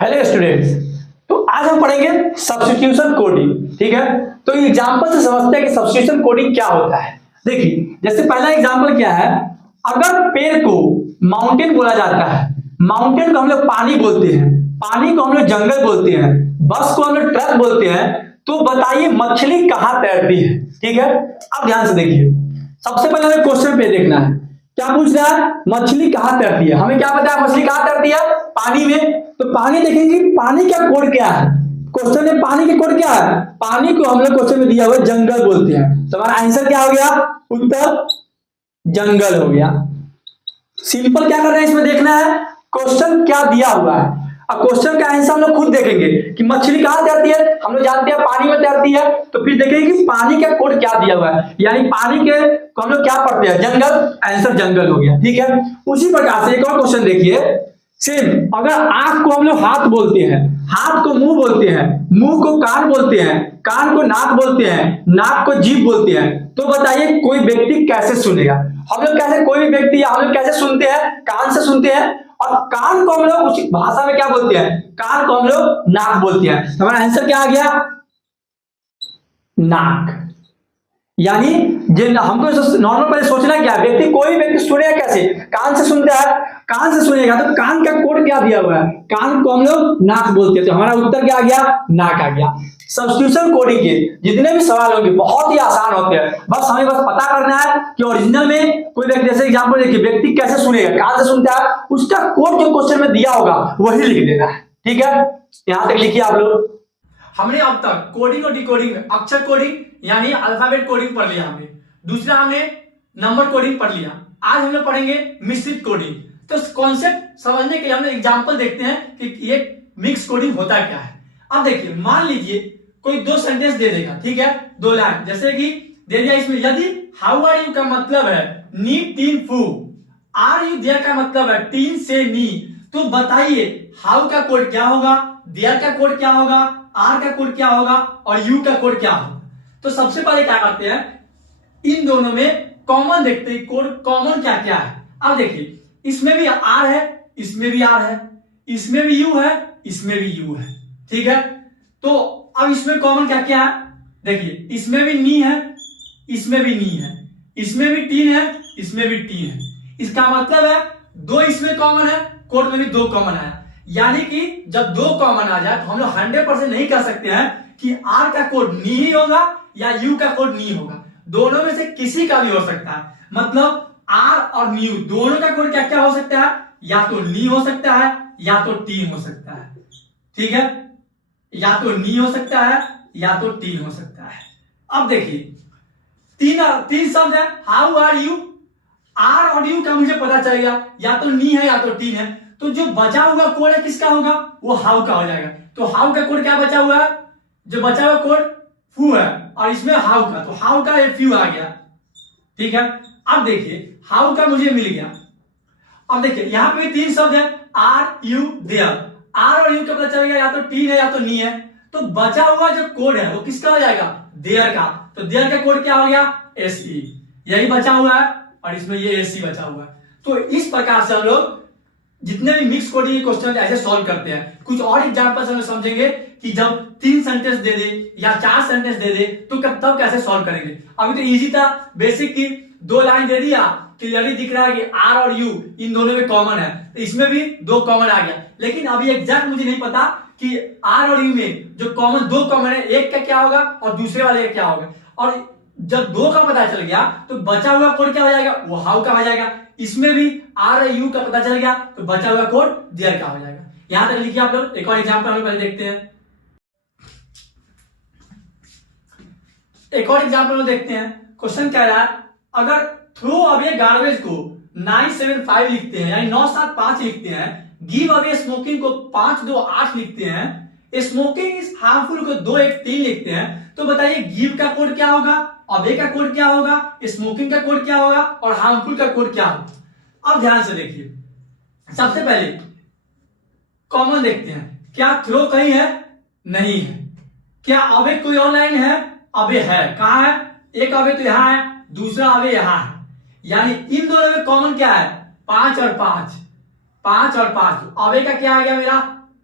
Hello students. तो आज हम पढ़ेंगे सब्स्टिट्यूशन कोडिंग। ठीक है, तो एग्जांपल से समझते हैं कि सब्स्टिट्यूशन कोडिंग क्या होता है। देखिए, जैसे पहला एग्जांपल क्या है, अगर पेड़ को माउंटेन बोला जाता है, माउंटेन को हम लोग पानी बोलते हैं, पानी को हम लोग जंगल बोलते हैं, बस को हम लोग ट्रक बोलते हैं, तो बताइए मछली कहाँ तैरती है। ठीक है, अब ध्यान से देखिए, सबसे पहले हमें क्वेश्चन पे देखना है, क्या पूछ रहा है, मछली कहाँ तैरती है। हमें क्या पता है मछली कहाँ तैरती है, पानी में। तो पानी देखेंगे, पानी का कोड क्या है, क्वेश्चन में पानी के कोड क्या है, पानी को हम लोग क्वेश्चन में दिया हुआ जंगल बोलते हैं, तो हमारा आंसर क्या हो गया, उत्तर जंगल हो गया। सिंपल क्या कर रहे हैं, इसमें देखना है क्वेश्चन क्या दिया हुआ है। अब क्वेश्चन का आंसर हम लोग खुद देखेंगे कि मछली कहां तैरती है, हम लोग जानते हैं पानी में तैरती है, तो फिर देखेंगे कि पानी का कोड क्या दिया हुआ है, यानी पानी के को हम लोग क्या पढ़ते हैं, जंगल, आंसर जंगल हो गया। ठीक है, उसी प्रकार से एक और क्वेश्चन देखिए, सेम, अगर आंख को हम लोग हाथ बोलते हैं, हाथ को मुंह बोलते हैं, मुंह को कान बोलते हैं, कान को नाक बोलते हैं, नाक को जीभ बोलते हैं, तो बताइए कोई व्यक्ति कैसे सुनेगा। हम लोग कैसे, कोई भी व्यक्ति हम लोग कैसे सुनते हैं, कान से सुनते हैं, और कान को हम लोग उसी भाषा में क्या बोलते हैं, कान को हम लोग नाक बोलते हैं। तो हमारा आंसर क्या आ गया, नाक। यानी हमको नॉर्मल पहले सोचना क्या है, व्यक्ति कोई भी व्यक्ति सुनेगा कैसे, कान से सुनता है, कान से सुनेगा, तो कान का कोड क्या दिया हुआ है, कान को हम लोग नाक बोलते हैं, तो हमारा उत्तर क्या आ गया, नाक आ गया। सब्स्टिट्यूशन कोडिंग के जितने भी सवाल होंगे बहुत ही आसान होते हैं, बस हमें बस पता करना है कि ओरिजिनल में कोई व्यक्ति, जैसे एग्जांपल देखिए, व्यक्ति कैसे सुनेगा, कान से सुनता है, उसका कोड जो क्वेश्चन में दिया होगा वही लिख देना है। ठीक है, यहां तक लिखिए आप लोग। हमने अब तक कोडिंग और डिकोडिंग, अक्षर कोडिंग यानी अल्फाबेट कोडिंग पढ़ लिया हमने, दूसरा हमने नंबर कोडिंग पढ़ लिया। आज हम लोग पढ़ेंगे मिश्रित कोडिंग। तो कॉन्सेप्ट समझने के लिए हमने एग्जांपल देखते हैं कि ये मिक्स कोडिंग होता क्या है। अब देखिए, मान लीजिए कोई दो सेंटेंस दे देगा, ठीक है, दो लाइन, जैसे कि दे दिया इसमें, यदि हाउ आर यू का मतलब है नी तीन फू, आर यू देयर का मतलब है तीन से नी, तो बताइए हाउ का कोड क्या होगा, देयर का कोड क्या होगा, आर का कोड क्या होगा और यू का कोड क्या होगा। तो सबसे पहले क्या करते हैं, इन दोनों में कॉमन देखते हैं, कोड कॉमन क्या क्या है। अब देखिए, इसमें भी आर है, इसमें भी आर है, इसमें भी यू है, इसमें भी यू है। ठीक है, तो अब इसमें कॉमन क्या क्या है, देखिए इसमें भी नी है, इसमें भी नी है, इसमें भी तीन है, इसमें भी तीन है। इसका मतलब है दो इसमें कॉमन है, कोड में भी दो कॉमन है। यानी कि जब दो कॉमन आ जाए तो हम लोग 100% नहीं कह सकते हैं कि आर का कोड नी ही होगा या यू का कोड नी होगा, दोनों में से किसी का भी हो सकता है। मतलब आर और न्यू दोनों का कोड क्या क्या हो सकता है, या तो नी हो सकता है या तो टी हो सकता है। ठीक है, या तो नी हो सकता है या तो टी हो सकता है। अब देखिए, तीन शब्द है, हाउ आर यू, आर और यू का मुझे पता चल गया, या तो नी है या तो टी है, तो जो बचा हुआ कोड है किसका होगा, वो हाउ का हो जाएगा। तो हाउ का कोड क्या बचा हुआ है, जो बचा हुआ कोड फू है, और इसमें हाउ का, तो हाउ का ये फ्यू आ गया। ठीक है, अब देखिए हाउ का मुझे मिल गया। अब देखिए यहां पे तीन शब्द है, आर यू देयर, आर और यू का पता चल गया, या तो टी है या तो नी है, तो बचा हुआ जो कोड है वो किसका हो जाएगा, देयर का। तो देयर का कोड क्या हो गया, एस ई, यही बचा हुआ है, और इसमें ये एस सी बचा हुआ है। तो इस प्रकार से हम लोग जितने भी मिक्स कोडिंग क्वेश्चन ऐसे सॉल्व करते हैं। कुछ और एग्जांपल्स हम समझेंगे कि जब तीन सेंटेंस दे दे या चार सेंटेंस दे दे तो तब कैसे सॉल्व करेंगे। अभी तो इजी था, बेसिक की दो लाइन दे दिया, क्लियरली दिख रहा है कि आर और यू इन दोनों में कॉमन है, तो इसमें भी दो कॉमन आ गया। लेकिन अभी एग्जैक्ट मुझे नहीं पता कि आर और यू में जो कॉमन, दो कॉमन है, एक का क्या होगा और दूसरे वाले का क्या होगा। और जब दो का पता चल गया तो बचा हुआ कोड क्या हो जाएगा, वो हाउ का हो जाएगा। इसमें भी आर और यू का पता चल गया तो बचा हुआ कोड देयर का हो जाएगा। यहां तक लिखिए आप लोग। एक और एग्जांपल हम पहले देखते हैं, एक और एग्जांपल में देखते हैं। क्वेश्चन कह रहा है, अगर थ्रो अवे गार्बेज को 975 लिखते हैं, यानी 975 लिखते हैं, गिव अवे स्मोकिंग को 528 लिखते हैं, स्मोकिंग इज हार्मफुल को 213 लिखते हैं, तो बताइए गिव का कोड क्या होगा, अवे का कोड क्या होगा, स्मोकिंग का कोड क्या होगा और हार्मफुल का कोड क्या होगा। अब ध्यान से देखिए, सबसे पहले कॉमन देखते हैं, क्या थ्रो कहीं है, नहीं है। क्या अवे कोई और लाइन है, अवे है, कहां है, एक अवे तो यहां है, दूसरा अवे यहां है, यानी इन दोनों में कॉमन क्या है, 5 और 5, 5 और 5। अवे का क्या आ गया मेरा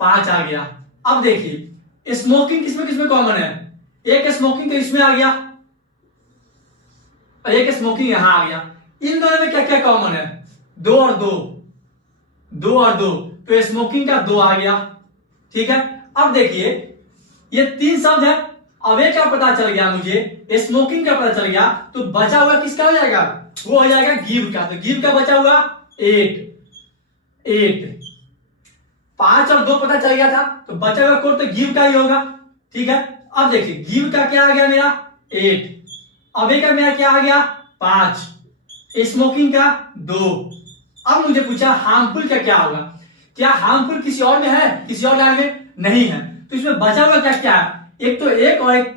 5 आ गया। अब देखिए स्मोकिंग किसमें किसमें कॉमन है, एक स्मोकिंग तो इसमें आ गया और एक स्मोकिंग यहां आ गया। इन दोनों में क्या क्या कॉमन है, 2 और 2, 2 और 2, तो स्मोकिंग का 2 आ गया। ठीक है, अब देखिए ये 3 शब्द है। अब ये क्या पता चल गया मुझे, स्मोकिंग का पता चल गया, तो बचा हुआ किसका हो जाएगा, वो हो जाएगा गिव का। तो गिव का बचा हुआ 8, 5 और 2 पता चल गया था, तो बचा हुआ कोड तो गिव का ही होगा। ठीक है, अब देखिए गिव का क्या आ गया मेरा 8, अब का मेरा क्या आ गया 5, स्मोकिंग का 2। अब मुझे पूछा हार्मफुल का क्या होगा, क्या हार्मफुल किसी और में है, किसी और लाइन में नहीं है, तो इसमें बचा हुआ क्या क्या है, एक तो 1 और एक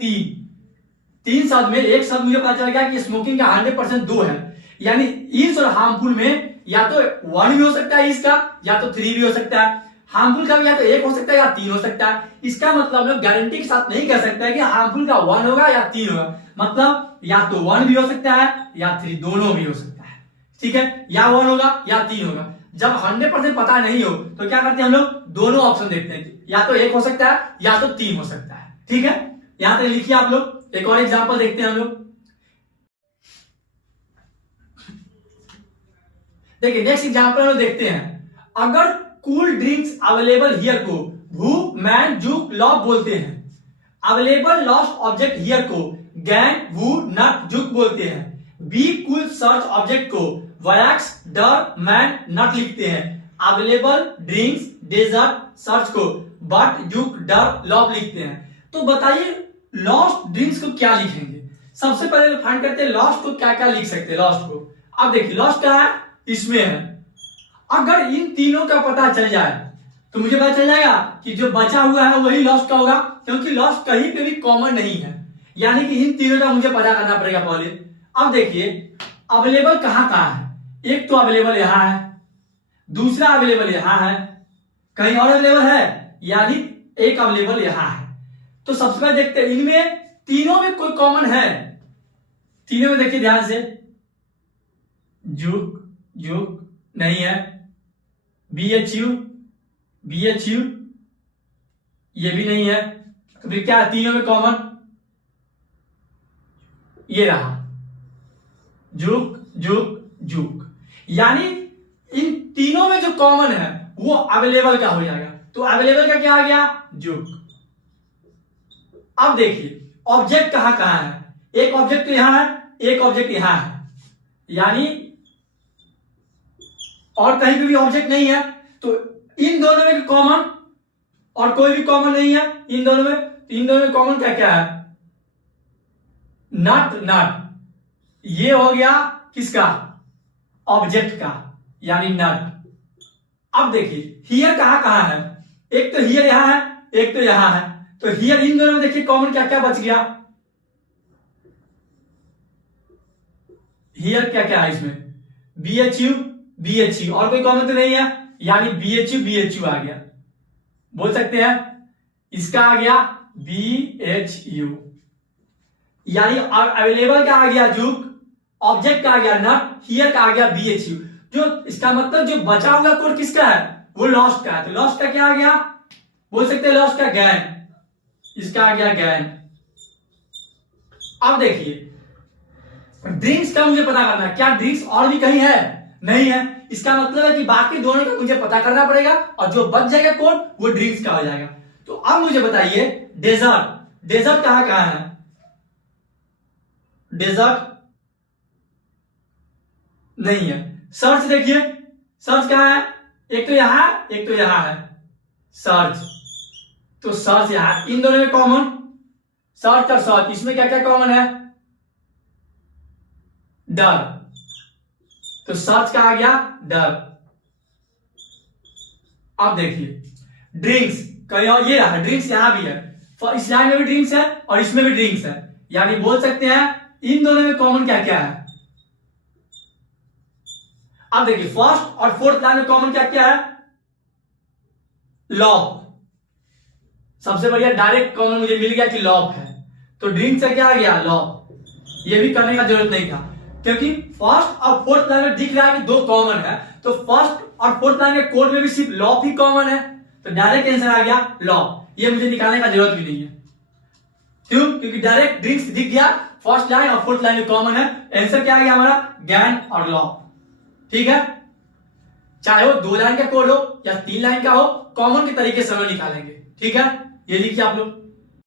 3 शब्द में एक शब्द मुझे पता चल गया कि स्मोकिंग का 100% 2 है, यानी इस और हार्मफुल में या तो 1 भी हो सकता है इसका, या तो 3 भी हो सकता है। हार्मफुल का भी या तो 1 हो सकता है या 3 हो सकता है। इसका मतलब हम लोग गारंटी के साथ नहीं कह सकते कि हार्मफुल का 1 होगा या 3 होगा, मतलब या तो 1 भी हो सकता है या 3, दोनों भी हो सकता है। ठीक है, या 1 होगा या 3 होगा। जब 100% पता नहीं हो तो क्या करते हैं हम लोग, दोनों ऑप्शन देखते हैं, या तो 1 हो सकता है या तो 3 हो सकता है। ठीक है, यहां तक लिखिए आप लोग। एक और एग्जांपल देखते हैं हम लोग। देखिए नेक्स्ट एग्जांपल हम देखते हैं, अगर कूल ड्रिंक्स अवेलेबल हियर को भू मैन जुक लॉब बोलते हैं, अवेलेबल लॉस्ट ऑब्जेक्ट हियर को गैंग वू नट जुक बोलते हैं, बी कूल सर्च ऑब्जेक्ट को वैक्स डर मैन नट लिखते हैं, अवेलेबल ड्रिंक्स डेजर्ट सर्च को बट जुक डर लॉब लिखते हैं, तो बताइए लॉस्ट ड्रिंक्स को क्या लिखेंगे। सबसे पहले फाइंड करते हैं लॉस्ट को क्या क्या लिख सकते हैं। लॉस्ट को अब देखिए लॉस्ट क्या है, इसमें है। अगर इन तीनों का पता चल जाए तो मुझे पता चल जाएगा कि जो बचा हुआ है वही लॉस्ट का होगा, क्योंकि लॉस्ट कहीं पे भी कॉमन नहीं है, यानी कि इन तीनों का मुझे पता करना पड़ेगा पहले। अब देखिए अवेलेबल कहां कहां है, एक तो अवेलेबल यहां है, दूसरा अवेलेबल यहां है, कहीं और अवेलेबल है, यानी एक अवेलेबल यहां है। तो सबसे पहले देखते हैं इनमें तीनों में कोई कॉमन है, तीनों में देखिए ध्यान से, जुक जुक नहीं है, BHU BHU ये भी नहीं है, तो फिर क्या तीनों में कॉमन, ये रहा जुक जुक जुक, यानी इन तीनों में जो कॉमन है वो अवेलेबल का हो जाएगा। तो अवेलेबल का क्या आ गया, जुक। अब देखिए ऑब्जेक्ट कहां कहां है, एक ऑब्जेक्ट तो यहां है, एक ऑब्जेक्ट यहां है, यानी और कहीं पे भी ऑब्जेक्ट नहीं है, तो इन दोनों में कॉमन और कोई भी कॉमन नहीं है इन दोनों में। इन दोनों में कॉमन क्या क्या है, नट नट, ये हो गया किसका, ऑब्जेक्ट का, यानी नट। अब देखिए हियर कहां कहां है, एक तो हियर यहां है, एक तो यहां है, तो हियर इन दोनों में देखिए कॉमन क्या क्या बच गया, हियर क्या क्या है इसमें, BHU BHU, और कोई कॉमन तो नहीं है, यानी BHU BHU आ गया। बोल सकते हैं इसका आ गया BHU, यानी अवेलेबल का आ गया जुक, ऑब्जेक्ट का आ गया नट, हियर का आ गया BHU। जो इसका मतलब जो बचा हुआ कोड किसका है, वो लॉस्ट का है। तो लॉस्ट का क्या आ गया, बोल सकते हैं लॉस्ट का गैन, इसका आ गया गैन। अब देखिए ड्रिंक्स का मुझे पता करना है, क्या ड्रिंक्स और भी कहीं है, नहीं है, इसका मतलब है कि बाकी दोनों का मुझे पता करना पड़ेगा, और जो बच जाएगा कोड वो ड्रिंक्स का हो जाएगा। तो अब मुझे बताइए डेजर्ट, डेजर्ट कहां कहां है, डेजर्ट नहीं है। सर्च देखिए, सर्च कहां है, एक तो यहां एक तो यहां है, सर्च, तो सर्च यहां, इन दोनों में कॉमन सर्च और सर्च, इसमें क्या क्या कॉमन है, डर, तो सर्च का आ गया डर। अब देखिए ड्रिंक्स कहीं और, ये रहा ड्रिंक्स, यहां भी है, इस लाइन में भी ड्रिंक्स है और इसमें भी ड्रिंक्स है, यानी बोल सकते हैं इन दोनों में कॉमन क्या क्या है। अब देखिए फर्स्ट और फोर्थ लाइन में कॉमन क्या क्या है, लॉक, सबसे बढ़िया डायरेक्ट कॉमन मुझे मिल गया कि लॉक है, तो ड्रिंक्स से क्या आ गया लॉक, ये भी करने का जरूरत नहीं था, क्योंकि फर्स्ट और फोर्थ लाइन में दिख रहा है कि 2 कॉमन है, तो फर्स्ट और फोर्थ लाइन के कोड में भी सिर्फ लॉक ही कॉमन है, तो डायरेक्ट आंसर आ गया लॉ। ये मुझे निकालने का जरूरत भी नहीं है, क्यों? क्योंकि डायरेक्ट ड्रिंक्स दिख गया, फर्स्ट लाइन और फोर्थ लाइन में कॉमन है। आंसर क्या आ गया हमारा? ज्ञान और लॉ। ठीक है, चाहे वो 2 लाइन का कोड हो या 3 लाइन का हो, कॉमन के तरीके से हम लोग निकालेंगे। ठीक है, ये लिखिए आप लोग।